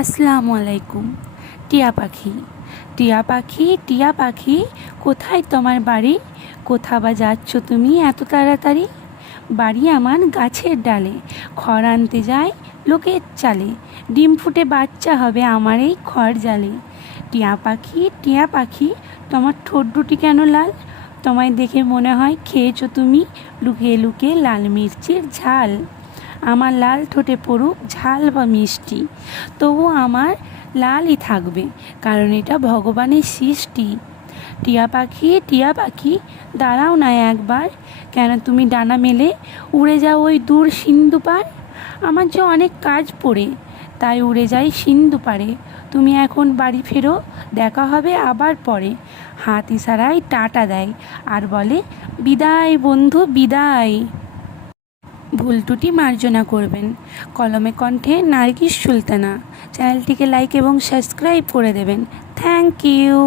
আসসালামু আলাইকুম। টিয়া পাখি, টিয়া পাখি, টিয়া পাখি, কোথায় তোমার বাড়ি? কোথা বা যাচ্ছ তুমি এত তাড়াতাড়ি? বাড়ি আমার গাছের ডালে, খড় আনতে যাই লোকের চালে, ডিম ফুটে বাচ্চা হবে আমার এই খড় জালে। টিয়া পাখি, টিয়া পাখি, তোমার ঠোঁট দুটি কেন লাল? তোমায় দেখে মনে হয় খেয়েছো তুমি লুকিয়ে লুকিয়ে লাল মির্চির ঝাল। আমার লাল ঠোঁটে পড়ুক ঝাল বা মিষ্টি, তবু আমার লালই থাকবে, কারণ এটা ভগবানের সৃষ্টি। টিয়া পাখি, টিয়া পাখি, দাঁড়াও না একবার, কেন তুমি ডানা মেলে উড়ে যাও ওই দূর সিন্ধু পার? আমার যে অনেক কাজ পড়ে, তাই উড়ে যাই সিন্ধু পারে। তুমি এখন বাড়ি ফেরো, দেখা হবে আবার পরে। হাত ইশারায় টাটা দেয় আর বলে, বিদায় বন্ধু বিদায়। ভুল ত্রুটি মার্জনা করবেন। কলমে কণ্ঠে নার্গিস সুলতানা। চ্যানেলটিকে লাইক এবং সাবস্ক্রাইব করে দেবেন। Thank you.